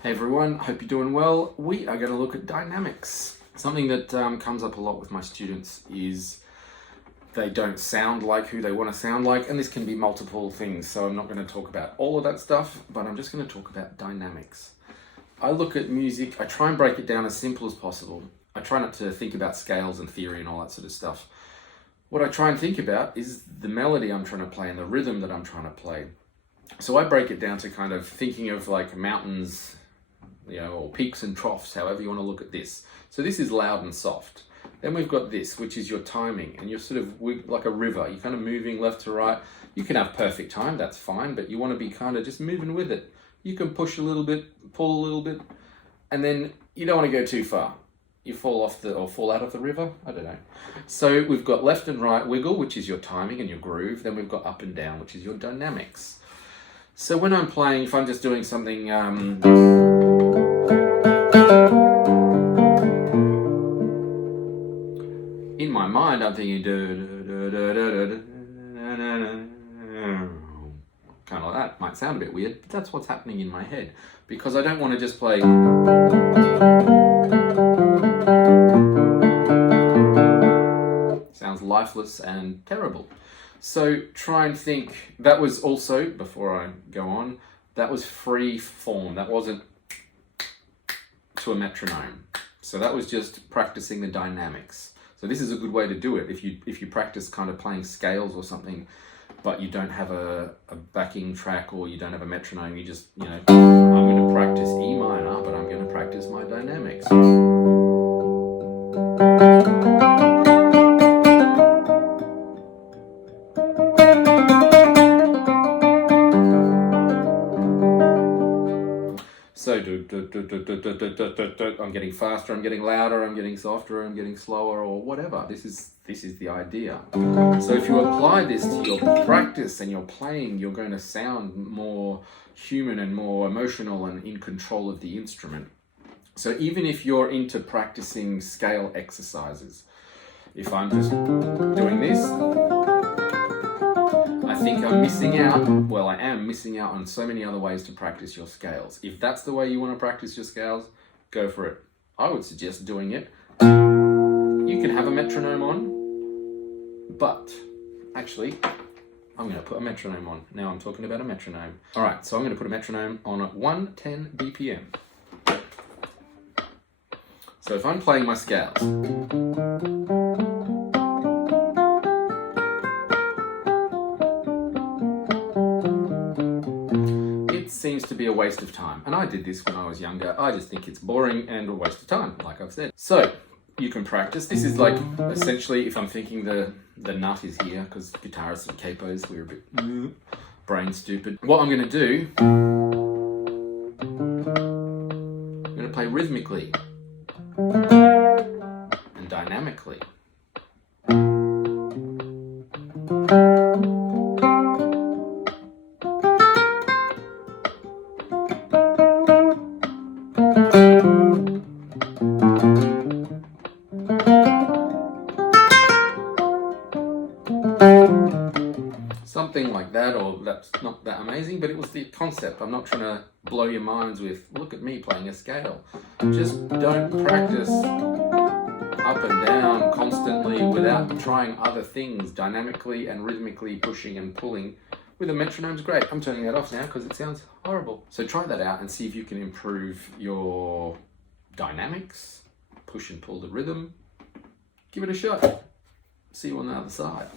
Hey everyone, hope you're doing well. We are going to look at dynamics. Something that comes up a lot with my students is they don't sound like who they want to sound like, and this can be multiple things, so I'm not going to talk about all of that stuff, but I'm just going to talk about dynamics. I look at music, I try and break it down as simple as possible. I try not to think about scales and theory and all that sort of stuff. What I try and think about is the melody I'm trying to play and the rhythm that I'm trying to play. So I break it down to kind of thinking of like mountains, or peaks and troughs, however you want to look at this. So this is loud and soft. Then we've got this, which is your timing, and you're sort of like a river. You're kind of moving left to right. You can have perfect time, that's fine, but you want to be kind of just moving with it. You can push a little bit, pull a little bit, and then you don't want to go too far. You fall off or fall out of the river, I don't know. So we've got left and right wiggle, which is your timing and your groove. Then we've got up and down, which is your dynamics. So when I'm playing, if I'm just doing something, in my mind, I'm thinking kind of like that. Might sound a bit weird, but that's what's happening in my head, because I don't want to just play. Sounds lifeless and terrible. So try and think. That was also, before I go on, that was free form. That wasn't to a metronome. So that was just practicing the dynamics. So this is a good way to do it. If you practice kind of playing scales or something, but you don't have a backing track or you don't have a metronome, you just, I'm going to practice E minor, but I'm going to practice my dynamics. So I'm getting faster, I'm getting louder, I'm getting softer, I'm getting slower, or whatever. This is the idea. So if you apply this to your practice and your playing, you're going to sound more human and more emotional and in control of the instrument. So even if you're into practicing scale exercises, if I'm just doing this, I think I'm missing out. Well, I am missing out on so many other ways to practice your scales. If that's the way you want to practice your scales, go for it. I would suggest doing it. You can have a metronome on, but actually, I'm going to put a metronome on. Now I'm talking about a metronome. All right, so I'm going to put a metronome on at 110 BPM. So if I'm playing my scales, seems to be a waste of time. And I did this when I was younger. I just think it's boring and a waste of time, like I've said. So you can practice. This is like essentially, if I'm thinking the nut is here, because guitarists and capos, we're a bit brain stupid. What I'm going to do, I'm going to play rhythmically and dynamically. Something like that, or that's not that amazing, but it was the concept. I'm not trying to blow your minds with, look at me playing a scale. Just don't practice up and down constantly without trying other things, dynamically and rhythmically pushing and pulling. With a metronome's great. I'm turning that off now because it sounds horrible. So try that out and see if you can improve your dynamics, push and pull the rhythm. Give it a shot. See you on the other side.